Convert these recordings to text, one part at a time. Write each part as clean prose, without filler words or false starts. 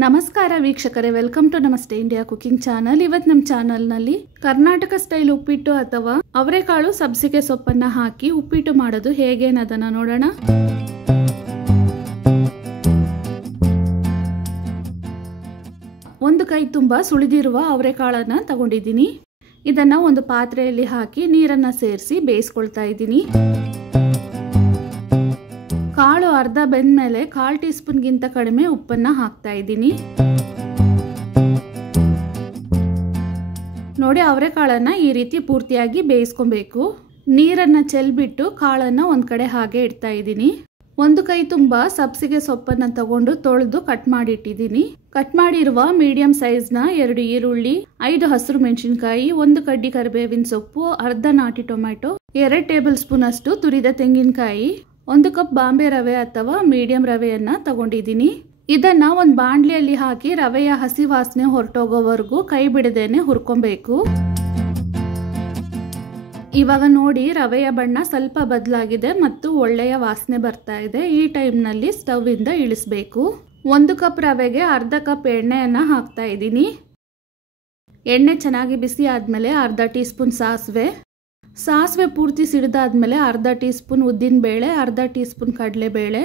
ನಮಸ್ಕಾರ ವೀಕ್ಷಕರೇ, welcome to ನಮಸ್ತೆ ಇಂಡಿಯಾ ಕುಕಿಂಗ್ ಚಾನಲ್. ಇವತ್ತು ನಮ್ಮ ಚಾನಲ್ನಲ್ಲಿ ಕರ್ನಾಟಕ ಸ್ಟೈಲ್ ಉಪ್ಪಿಟ್ಟು ಅಥವಾ ಅವರೆಕಾಳು ಸಬ್ಸಿಗೆ ಸೊಪ್ಪನ್ನು ಹಾಕಿ ಉಪ್ಪಿಟ್ಟು ಮಾಡೋದು ಹೇಗೆ ಅನ್ನೋದನ್ನು ನೋಡೋಣ. ಒಂದು ಕೈ ತುಂಬ ಸುಳಿದಿರುವ ಅವರೆಕಾಳನ್ನು ತಗೊಂಡಿದ್ದೀನಿ. ಇದನ್ನು ಒಂದು ಪಾತ್ರೆಯಲ್ಲಿ ಹಾಕಿ ನೀರನ್ನು ಸೇರಿಸಿ ಬೇಯಿಸ್ಕೊಳ್ತಾ ಇದ್ದೀನಿ. ಕಾಳು ಅರ್ಧ ಬೆಂದ ಮೇಲೆ 1/4 ಟೀ ಸ್ಪೂನ್ಗಿಂತ ಕಡಿಮೆ ಉಪ್ಪನ್ನು ಹಾಕ್ತಾ ಇದ್ದೀನಿ. ನೋಡಿ, ಅವರೆಕಾಳನ್ನು ಈ ರೀತಿ ಪೂರ್ತಿಯಾಗಿ ಬೇಯಿಸ್ಕೊಬೇಕು. ನೀರನ್ನು ಚೆಲ್ಬಿಟ್ಟು ಕಾಳನ್ನು ಒಂದು ಕಡೆ ಹಾಗೆ ಇಡ್ತಾ ಇದ್ದೀನಿ. ಒಂದು ಕೈ ತುಂಬ ಸಬ್ಸಿಗೆ ಸೊಪ್ಪನ್ನು ತಗೊಂಡು ತೊಳೆದು ಕಟ್ ಮಾಡಿ ಇಟ್ಟಿದ್ದೀನಿ. ಕಟ್ ಮಾಡಿರುವ ಮೀಡಿಯಂ ಸೈಜ್ನ 2 ಈರುಳ್ಳಿ, 5 ಹಸಿರು ಮೆಣಸಿನಕಾಯಿ, 1 ಕಡ್ಡಿ ಕರಿಬೇವಿನ ಸೊಪ್ಪು, ಅರ್ಧ ನಾಟಿ ಟೊಮ್ಯಾಟೊ, 2 ಟೇಬಲ್ ಸ್ಪೂನ್ ಅಷ್ಟು ತುರಿದ ತೆಂಗಿನಕಾಯಿ, 1 ಕಪ್ ಬಾಂಬೆ ರವೆ ಅಥವಾ ಮೀಡಿಯಂ ರವೆಯನ್ನು ತಗೊಂಡಿದ್ದೀನಿ. ಇದನ್ನು ಒಂದು ಬಾಣಲಿಯಲ್ಲಿ ಹಾಕಿ ರವೆಯ ಹಸಿ ವಾಸನೆ ಹೊರಟೋಗೋವರೆಗೂ ಕೈ ಬಿಡದೇನೆ ಹುರ್ಕೊಬೇಕು. ಇವಾಗ ನೋಡಿ, ರವೆಯ ಬಣ್ಣ ಸ್ವಲ್ಪ ಬದಲಾಗಿದೆ ಮತ್ತು ಒಳ್ಳೆಯ ವಾಸನೆ ಬರ್ತಾ ಇದೆ. ಈ ಟೈಮ್ನಲ್ಲಿ ಸ್ಟವ್ ಇಂದ ಇಳಿಸಬೇಕು. 1 ಕಪ್ ರವೆಗೆ ಅರ್ಧ ಕಪ್ ಎಣ್ಣೆಯನ್ನು ಹಾಕ್ತಾ ಇದ್ದೀನಿ. ಎಣ್ಣೆ ಚೆನ್ನಾಗಿ ಬಿಸಿ ಆದಮೇಲೆ ಅರ್ಧ ಟೀ ಸ್ಪೂನ್ ಸಾಸಿವೆ ಪೂರ್ತಿ ಸಿಡಿದಾದ್ಮೇಲೆ ಅರ್ಧ ಟೀ ಸ್ಪೂನ್ ಉದ್ದಿನ ಬೇಳೆ, ಅರ್ಧ ಟೀ ಸ್ಪೂನ್ ಕಡಲೆಬೇಳೆ,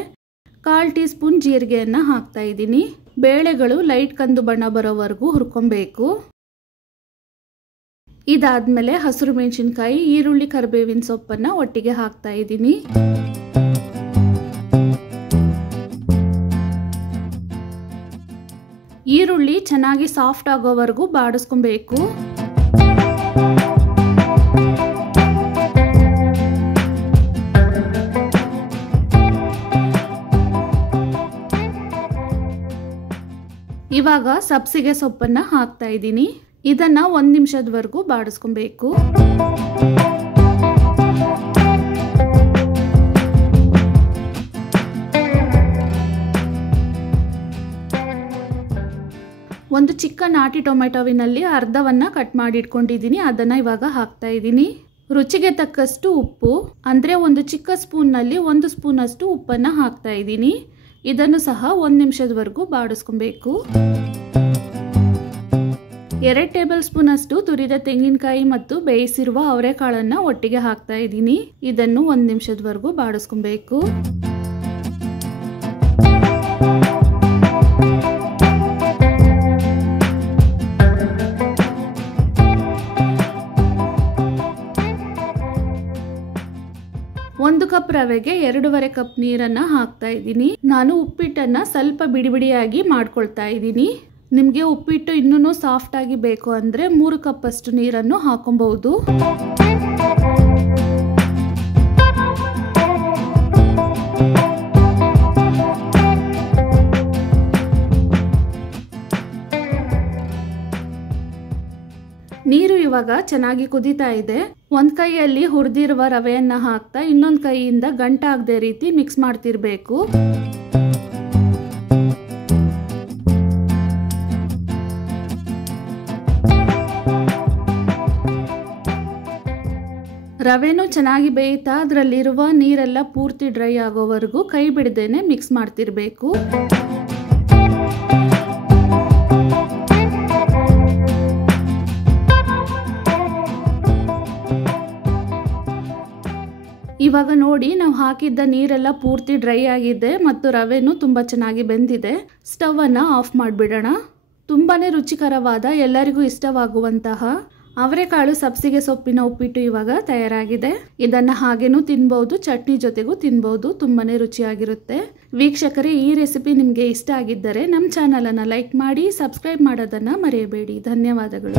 1/4 ಟೀ ಸ್ಪೂನ್ ಜೀರಿಗೆಯನ್ನು ಹಾಕ್ತಾ ಇದ್ದೀನಿ. ಬೇಳೆಗಳು ಲೈಟ್ ಕಂದು ಬಣ್ಣ ಬರೋವರೆಗೂ ಹುರ್ಕೊಬೇಕು. ಇದಾದ್ಮೇಲೆ ಹಸಿರು ಮೆಣಸಿನಕಾಯಿ, ಈರುಳ್ಳಿ, ಕರಿಬೇವಿನ ಸೊಪ್ಪನ್ನು ಒಟ್ಟಿಗೆ ಹಾಕ್ತಾ ಇದ್ದೀನಿ. ಈರುಳ್ಳಿ ಚೆನ್ನಾಗಿ ಸಾಫ್ಟ್ ಆಗೋವರೆಗೂ ಬಾಡಿಸ್ಕೊಬೇಕು. ಇವಾಗ ಸಬ್ಸಿಗೆ ಸೊಪ್ಪನ್ನು ಹಾಕ್ತಾ ಇದ್ದೀನಿ. ಇದನ್ನು 1 ನಿಮಿಷದವರೆಗೂ ಬಾಡಿಸ್ಕೊಬೇಕು. ಒಂದು ಚಿಕ್ಕ ನಾಟಿ ಟೊಮೆಟೊವಿನಲ್ಲಿ ಅರ್ಧವನ್ನು ಕಟ್ ಮಾಡಿ ಇಟ್ಕೊಂಡಿದ್ದೀನಿ. ಅದನ್ನು ಇವಾಗ ಹಾಕ್ತಾ ಇದ್ದೀನಿ. ರುಚಿಗೆ ತಕ್ಕಷ್ಟು ಉಪ್ಪು, ಅಂದರೆ ಒಂದು ಚಿಕ್ಕ ಸ್ಪೂನ್ನಲ್ಲಿ 1 ಸ್ಪೂನ್ ಅಷ್ಟು ಉಪ್ಪನ್ನು ಹಾಕ್ತಾ ಇದ್ದೀನಿ. ಇದನ್ನು ಸಹ 1 ನಿಮಿಷದವರೆಗೂ ಬಾಡಿಸ್ಕೊಬೇಕು. 2 ಟೇಬಲ್ ಸ್ಪೂನ್ ಅಷ್ಟು ತುರಿದ ತೆಂಗಿನಕಾಯಿ ಮತ್ತು ಬೇಯಿಸಿರುವ ಅವರೆಕಾಳನ್ನು ಒಟ್ಟಿಗೆ ಹಾಕ್ತಾ ಇದ್ದೀನಿ. ಇದನ್ನು 1 ನಿಮಿಷದವರೆಗೂ ಬಾಡಿಸ್ಕೊಬೇಕು. ಒಂದು ಕಪ್ ರವೆಗೆ 2.5 ಕಪ್ ನೀರನ್ನು ಹಾಕ್ತಾ ಇದ್ದೀನಿ. ನಾನು ಉಪ್ಪಿಟ್ಟನ್ನು ಸ್ವಲ್ಪ ಬಿಡಿ ಬಿಡಿಯಾಗಿ ಮಾಡ್ಕೊಳ್ತಾ ಇದ್ದೀನಿ. ನಿಮಗೆ ಉಪ್ಪಿಟ್ಟು ಇನ್ನೂ ಸಾಫ್ಟ್ ಆಗಿ ಬೇಕು ಅಂದರೆ 3 ಕಪ್ ಅಷ್ಟು ನೀರನ್ನು ಹಾಕೊಬಹುದು. ನೀರು ಇವಾಗ ಚೆನ್ನಾಗಿ ಕುದೀತಾ ಇದೆ. ಒಂದು ಕೈಯಲ್ಲಿ ಹುರಿದಿರುವ ರವೆಯನ್ನು ಹಾಕ್ತಾ ಇನ್ನೊಂದು ಕೈಯಿಂದ ಗಂಟಾಗದೆ ರೀತಿ ಮಿಕ್ಸ್ ಮಾಡ್ತಿರ್ಬೇಕು. ರವೆನೂ ಚೆನ್ನಾಗಿ ಬೇಯ್ತಾ ಅದರಲ್ಲಿರುವ ನೀರೆಲ್ಲ ಪೂರ್ತಿ ಡ್ರೈ ಆಗೋವರೆಗೂ ಕೈ ಬಿಡದೇನೆ ಮಿಕ್ಸ್ ಮಾಡ್ತಿರ್ಬೇಕು. ಇವಾಗ ನೋಡಿ, ನಾವು ಹಾಕಿದ್ದ ನೀರೆಲ್ಲ ಪೂರ್ತಿ ಡ್ರೈ ಆಗಿದೆ ಮತ್ತು ರವೆನೂ ತುಂಬ ಚೆನ್ನಾಗಿ ಬೆಂದಿದೆ. ಸ್ಟವ್ ಅನ್ನು ಆಫ್ ಮಾಡಿಬಿಡೋಣ. ತುಂಬಾ ರುಚಿಕರವಾದ, ಎಲ್ಲರಿಗೂ ಇಷ್ಟವಾಗುವಂತಹ ಅವರೆಕಾಳು ಸಬ್ಸಿಗೆ ಸೊಪ್ಪಿನ ಉಪ್ಪಿಟ್ಟು ಇವಾಗ ತಯಾರಾಗಿದೆ. ಇದನ್ನು ಹಾಗೇನೂ ತಿನ್ಬೋದು, ಚಟ್ನಿ ಜೊತೆಗೂ ತಿನ್ಬೋದು. ತುಂಬಾ ರುಚಿಯಾಗಿರುತ್ತೆ. ವೀಕ್ಷಕರೇ, ಈ ರೆಸಿಪಿ ನಿಮಗೆ ಇಷ್ಟ ಆಗಿದ್ದರೆ ನಮ್ಮ ಚಾನಲನ್ನು ಲೈಕ್ ಮಾಡಿ, ಸಬ್ಸ್ಕ್ರೈಬ್ ಮಾಡೋದನ್ನು ಮರೆಯಬೇಡಿ. ಧನ್ಯವಾದಗಳು.